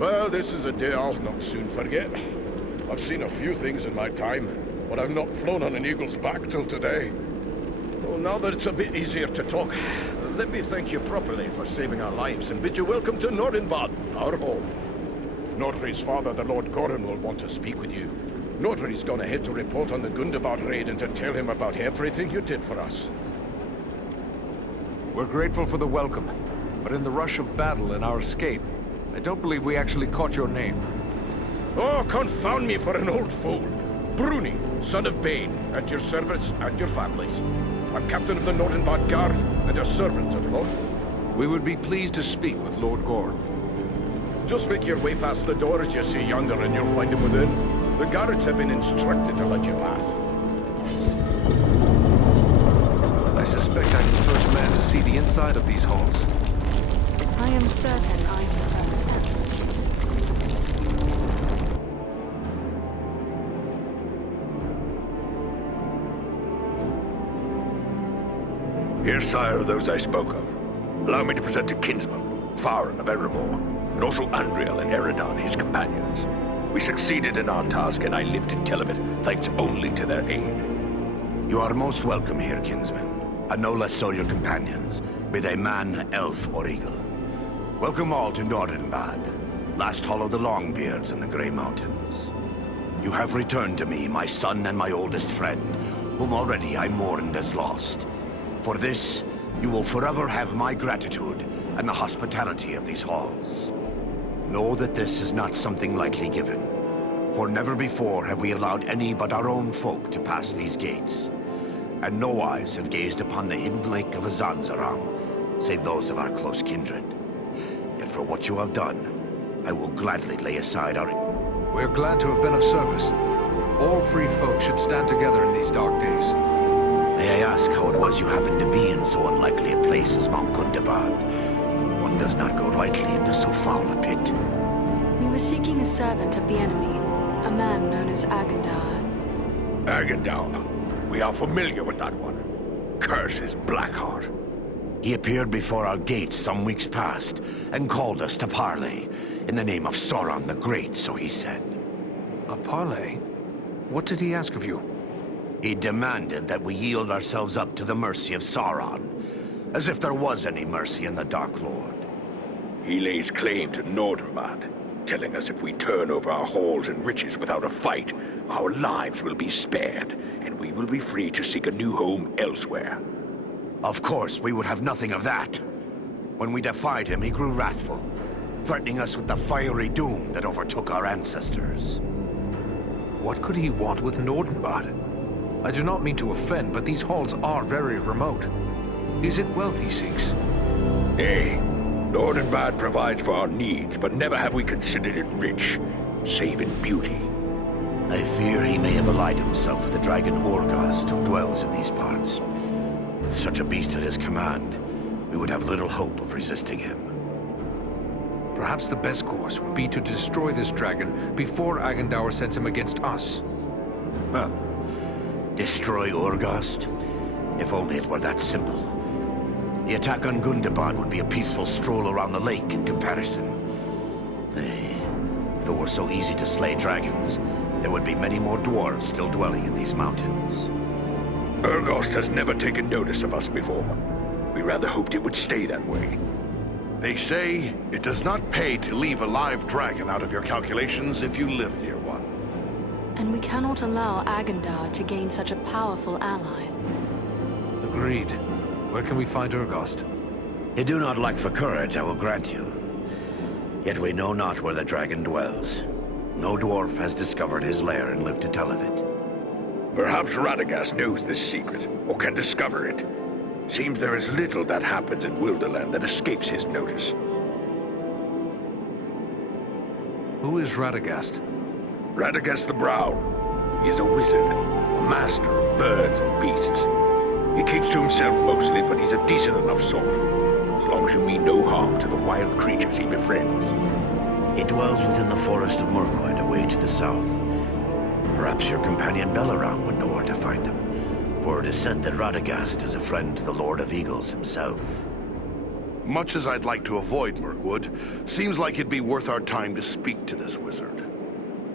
Well, this is a day I'll not soon forget. I've seen a few things in my time, but I've not flown on an eagle's back till today. Well, now that it's a bit easier to talk, let me thank you properly for saving our lives and bid you welcome to Nordenbad, our home. Nordri's father, the Lord Goran, will want to speak with you. Nordri's gone ahead to report on the Gundabad raid and to tell him about everything you did for us. We're grateful for the welcome, but in the rush of battle and our escape, I don't believe we actually caught your name. Oh, confound me for an old fool. Bruni, son of Bane, at your service and your families. I'm captain of the Nordenbad Guard and a servant of Lord. We would be pleased to speak with Lord Goran. Just make your way past the door as you see yonder and you'll find him within. The guards have been instructed to let you pass. I suspect I'm the first man to see the inside of these halls. I am certain I am the first man. Here, sire, those I spoke of. Allow me to present to kinsman, Farron of Erebor, and also Andriel and Eridan, his companions. We succeeded in our task, and I live to tell of it, thanks only to their aid. You are most welcome here, kinsman, and no less so your companions, be they man, elf, or eagle. Welcome all to Nordenbad, last hall of the Longbeards in the Grey Mountains. You have returned to me, my son and my oldest friend, whom already I mourned as lost. For this, you will forever have my gratitude and the hospitality of these halls. Know that this is not something lightly given, for never before have we allowed any but our own folk to pass these gates, and no eyes have gazed upon the hidden lake of Azanzaram, save those of our close kindred. Yet for what you have done, I will gladly lay aside our... We're glad to have been of service. All free folk should stand together in these dark days. May I ask how it was you happened to be in so unlikely a place as Mount Gundabad? One does not go lightly into so foul a pit. We were seeking a servant of the enemy, a man known as Agendar. Agendar. We are familiar with that one. Curse his Blackheart. He appeared before our gates some weeks past, and called us to parley, in the name of Sauron the Great, so he said. A parley? What did he ask of you? He demanded that we yield ourselves up to the mercy of Sauron, as if there was any mercy in the Dark Lord. He lays claim to Nordenbad, telling us if we turn over our halls and riches without a fight, our lives will be spared, and we will be free to seek a new home elsewhere. Of course, we would have nothing of that. When we defied him, he grew wrathful, threatening us with the fiery doom that overtook our ancestors. What could he want with Nordenbad? I do not mean to offend, but these halls are very remote. Is it wealth he seeks? Nay, Nordenbad provides for our needs, but never have we considered it rich, save in beauty. I fear he may have allied himself with the dragon Orgast, who dwells in these parts. With such a beast at his command, we would have little hope of resisting him. Perhaps the best course would be to destroy this dragon before Agendaur sends him against us. Well, destroy Orgast? If only it were that simple. The attack on Gundabad would be a peaceful stroll around the lake in comparison. If it were so easy to slay dragons, there would be many more dwarves still dwelling in these mountains. Urgost has never taken notice of us before. We rather hoped it would stay that way. They say it does not pay to leave a live dragon out of your calculations if you live near one. And we cannot allow Agendar to gain such a powerful ally. Agreed. Where can we find Urgost? You do not lack for courage, I will grant you. Yet we know not where the dragon dwells. No dwarf has discovered his lair and lived to tell of it. Perhaps Radagast knows this secret, or can discover it. Seems there is little that happens in Wilderland that escapes his notice. Who is Radagast? Radagast the Brown. He is a wizard, a master of birds and beasts. He keeps to himself mostly, but he's a decent enough sort, as long as you mean no harm to the wild creatures he befriends. He dwells within the forest of Mirkwood, away to the south. Perhaps your companion Belaram would know where to find him, for it is said that Radagast is a friend to the Lord of Eagles himself. Much as I'd like to avoid Mirkwood, seems like it'd be worth our time to speak to this wizard.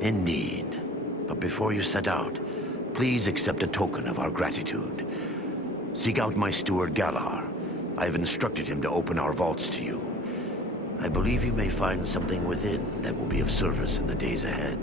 Indeed. But before you set out, please accept a token of our gratitude. Seek out my steward Galar. I have instructed him to open our vaults to you. I believe you may find something within that will be of service in the days ahead.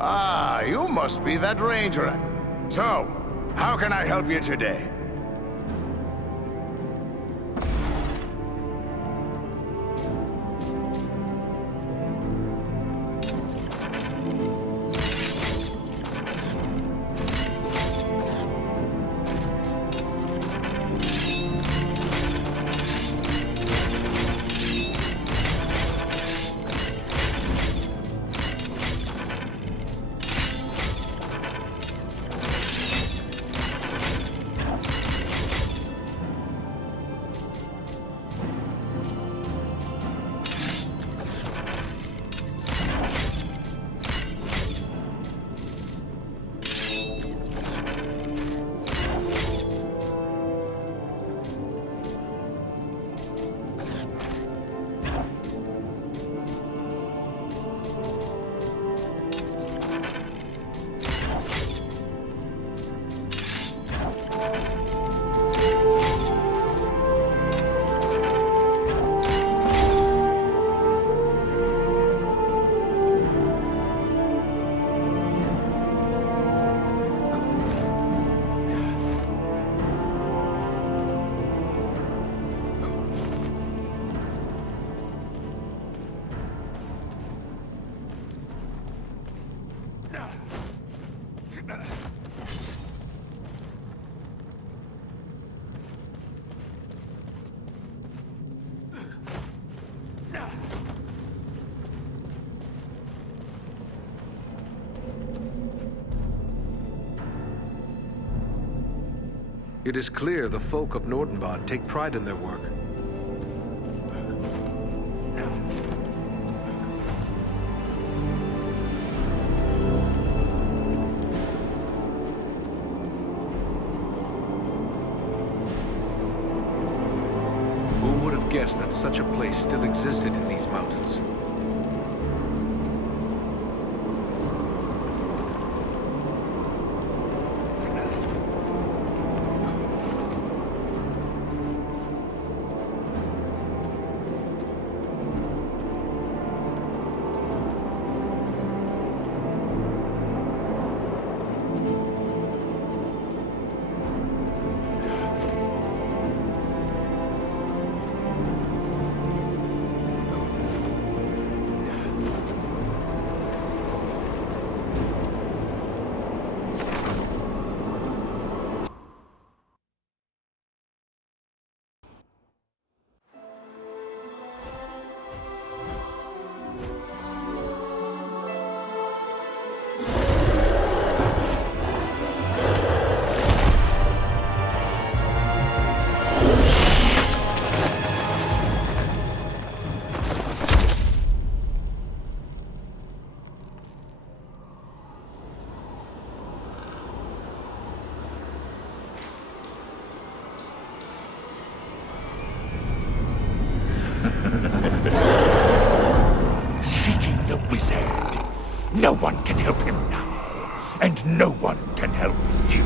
Ah, you must be that ranger. So, how can I help you today? It is clear the folk of Nordenbad take pride in their work. Who would have guessed that such a place still existed in these mountains? Seeking the wizard. No one can help him now, and no one can help you.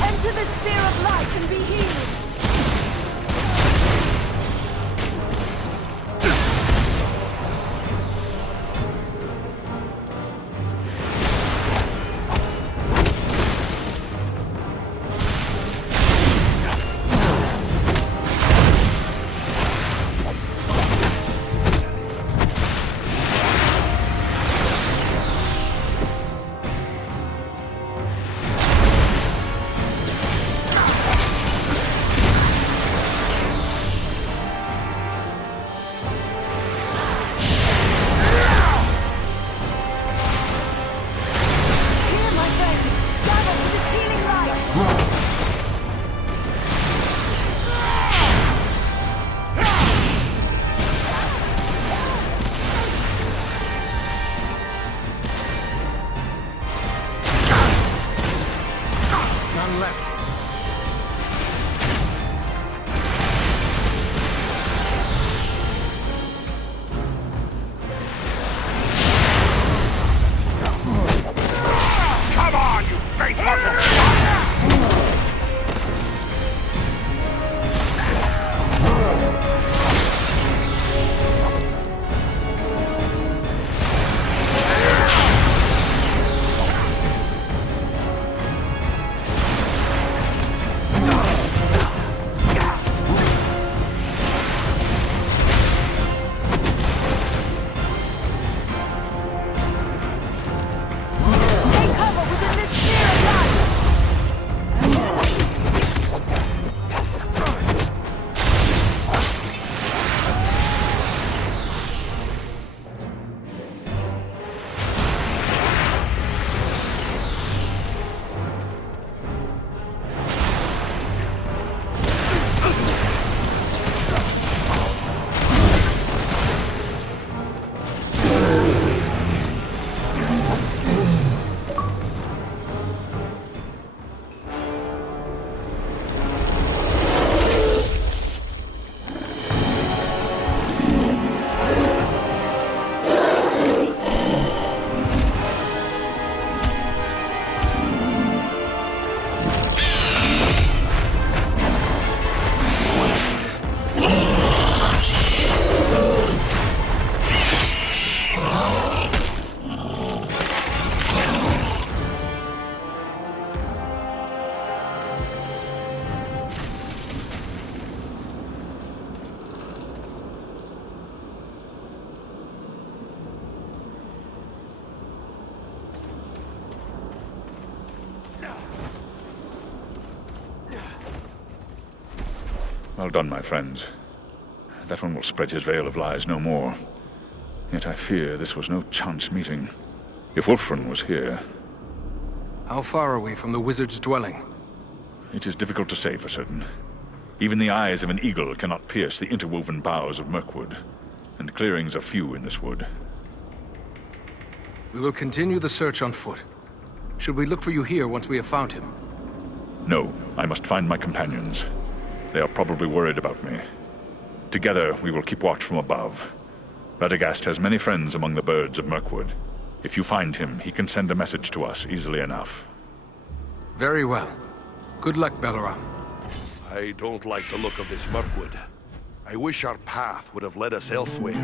Enter the sphere of light and be healed. none left. Come on, you bait mortals! Take cover within this sphere of light! Well done, my friends. That one will spread his veil of lies no more. Yet I fear this was no chance meeting. If Wulfrun was here, How far are we from the wizard's dwelling? it is difficult to say for certain. Even the eyes of an eagle cannot pierce the interwoven boughs of Mirkwood, and clearings are few in this wood. We will continue the search on foot. Should we look for you here once we have found him? No, I must find my companions. They are probably worried about me. Together, we will keep watch from above. Radagast has many friends among the birds of Mirkwood. If you find him, he can send a message to us easily enough. Very well. Good luck, Belaram. I don't like the look of this Mirkwood. I wish our path would have led us elsewhere.